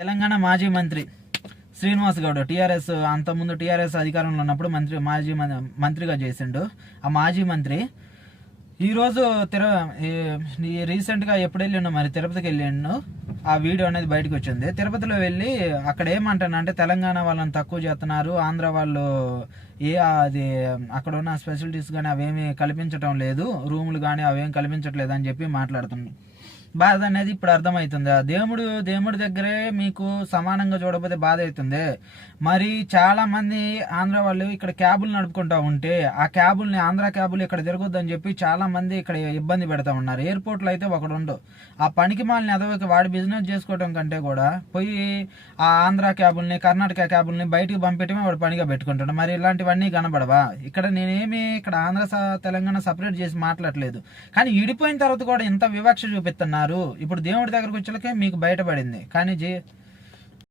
తెలంగాణ మాజీ మంత్రి శ్రీనివాస్ గౌడ్ టీఆర్ఎస్ అంతకుముందు టీఆర్ఎస్ అధికారంలో ఉన్నప్పుడు మాజీ మంత్రిగా చేసిండు. ఆ మాజీ మంత్రి ఈరోజు రీసెంట్గా ఎప్పుడు వెళ్ళిండు మరి తిరుపతికి వెళ్ళిండు. ఆ వీడియో అనేది బయటకు వచ్చింది. తిరుపతిలో వెళ్ళి అక్కడ ఏమంటానంటే తెలంగాణ వాళ్ళని తక్కువ చేస్తున్నారు, ఆంధ్ర వాళ్ళు అది అక్కడ ఉన్న ఫెసిలిటీస్ కానీ అవేమీ కల్పించడం లేదు, రూములు కానీ అవేం కల్పించట్లేదు అని చెప్పి మాట్లాడుతున్నాడు. బాధ అనేది ఇప్పుడు అర్థమవుతుంది. దేవుడి దగ్గరే మీకు సమానంగా చూడకపోతే బాధ అవుతుంది. మరి చాలా మంది ఆంధ్ర వాళ్ళు ఇక్కడ క్యాబులు నడుపుకుంటా ఉంటే ఆ క్యాబుల్ని ఆంధ్ర క్యాబులు ఇక్కడ తిరగొద్దని చెప్పి చాలా మంది ఇక్కడ ఇబ్బంది పెడతా ఉన్నారు. ఎయిర్పోర్ట్లో అయితే ఒకడు ఉండు, ఆ పనికి మాలిని ఎదవకి వాడి బిజినెస్ చేసుకోవడం కంటే కూడా పోయి ఆ ఆంధ్ర క్యాబుల్ని కర్ణాటక క్యాబుల్ని బయటికి పంపించడమే వాడు పనిగా పెట్టుకుంటాడు. మరి ఇలాంటివన్నీ కనబడవా? ఇక్కడ నేనేమి ఇక్కడ ఆంధ్ర తెలంగాణ సపరేట్ చేసి మాట్లాడలేదు, కానీ విడిపోయిన తర్వాత కూడా ఇంత వివక్ష చూపిస్తున్నారు. ఇప్పుడు దేవుడి దగ్గరకు వచ్చేలకే మీకు బయటపడింది. కానీ